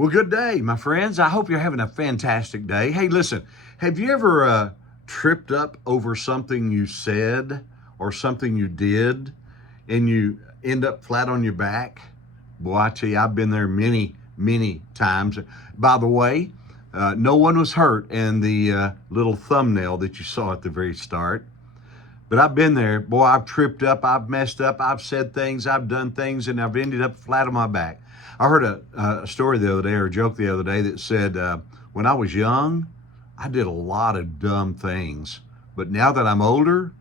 Well, good day, my friends. I hope you're having a fantastic day. Hey, listen, have you ever tripped up over something you said or something you did and you end up flat on your back? Boy, I tell you, I've been there many, many times. By the way, no one was hurt in the little thumbnail that you saw at the very start. But I've been there. Boy, I've tripped up, I've messed up, I've said things, I've done things, and I've ended up flat on my back. I heard a story the other day, or a joke the other day, that said, when I was young, I did a lot of dumb things. But now that I'm older,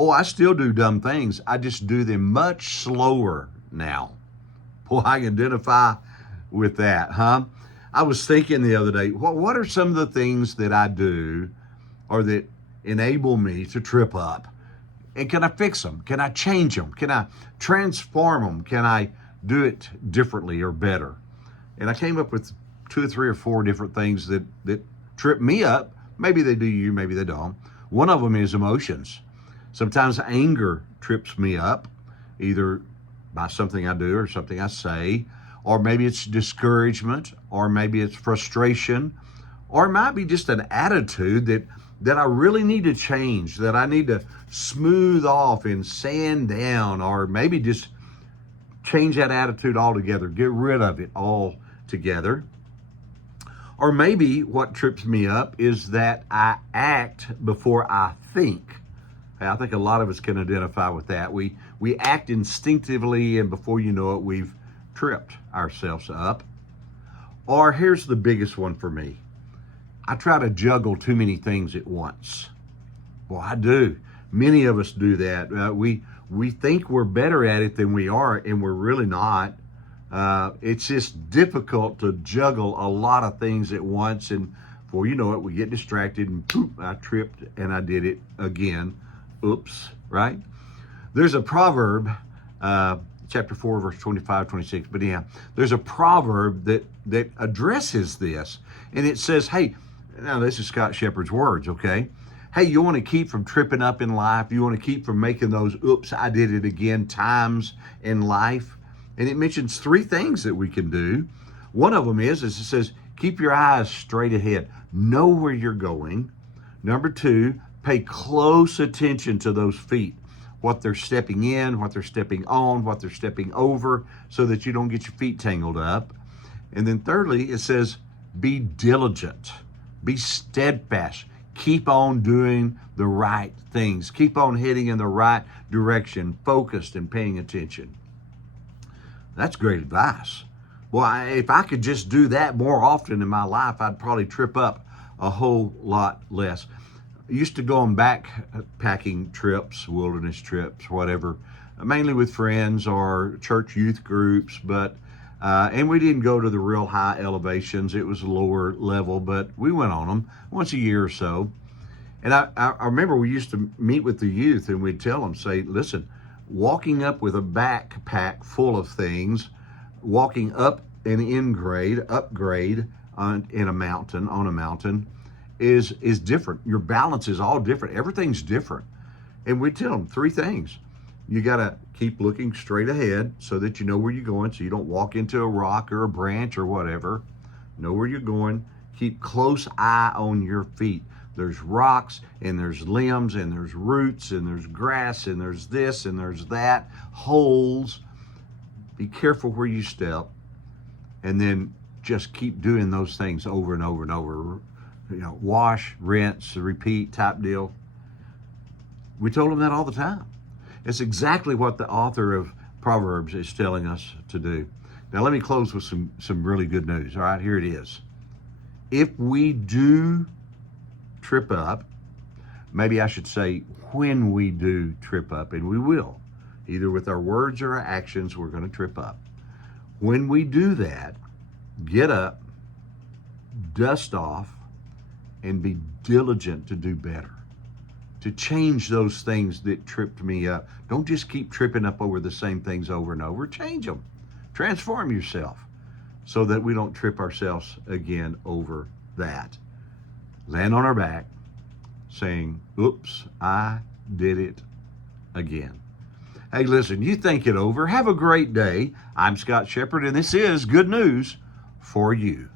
I still do dumb things. I just do them much slower now. Boy, I can identify with that, huh? I was thinking the other day, what are some of the things that I do or that enable me to trip up? And can I fix them? Can I change them? Can I transform them? Can I do it differently or better? And I came up with 2 or 3 or 4 different things that trip me up. Maybe they do you, maybe they don't. One of them is emotions. Sometimes anger trips me up, either by something I do or something I say, or maybe it's discouragement, or maybe it's frustration, or it might be just an attitude that I really need to change, that I need to smooth off and sand down, or maybe just change that attitude altogether, get rid of it altogether. Or maybe what trips me up is that I act before I think. I think a lot of us can identify with that. We act instinctively, and before you know it, we've tripped ourselves up. Or here's the biggest one for me. I try to juggle too many things at once. Well, I do. Many of us do that. We think we're better at it than we are, and we're really not. It's just difficult to juggle a lot of things at once, and before you know it, we get distracted, and poop, I tripped and I did it again. Oops, right? There's a proverb, chapter 4, verse 25, 26. But yeah, there's a proverb that addresses this, and it says, hey, now this is Scott Shepherd's words, okay? Hey, you want to keep from tripping up in life? You want to keep from making those oops, I did it again times in life? And it mentions 3 things that we can do. One of them is it says, keep your eyes straight ahead. Know where you're going. Number 2, pay close attention to those feet, what they're stepping in, what they're stepping on, what they're stepping over, so that you don't get your feet tangled up. And then thirdly, it says, be diligent, be steadfast, keep on doing the right things, keep on heading in the right direction, focused and paying attention. That's great advice. Well, if I could just do that more often in my life, I'd probably trip up a whole lot less. I used to go on backpacking trips, wilderness trips, whatever, mainly with friends or church youth groups, but and we didn't go to the real high elevations. It was lower level, but we went on them once a year or so. And I remember we used to meet with the youth, and we'd tell them, say, listen, walking up with a backpack full of things, walking up an upgrade on a mountain is different. Your balance is all different. Everything's different. And we tell them 3 things. You got to keep looking straight ahead so that you know where you're going, so you don't walk into a rock or a branch or whatever. Know where you're going. Keep close eye on your feet. There's rocks, and there's limbs, and there's roots, and there's grass, and there's this, and there's that, holes. Be careful where you step, and then just keep doing those things over and over and over. You know, wash, rinse, repeat type deal. We told them that all the time. It's exactly what the author of Proverbs is telling us to do. Now, let me close with some really good news. All right, here it is. If we do trip up, maybe I should say when we do trip up, and we will, either with our words or our actions, we're going to trip up. When we do that, get up, dust off, and be diligent to do better, to change those things that tripped me up. Don't just keep tripping up over the same things over and over. Change them. Transform yourself so that we don't trip ourselves again over that. Land on our back saying, oops, I did it again. Hey, listen, you think it over. Have a great day. I'm Scott Shepherd, and this is Good News for you.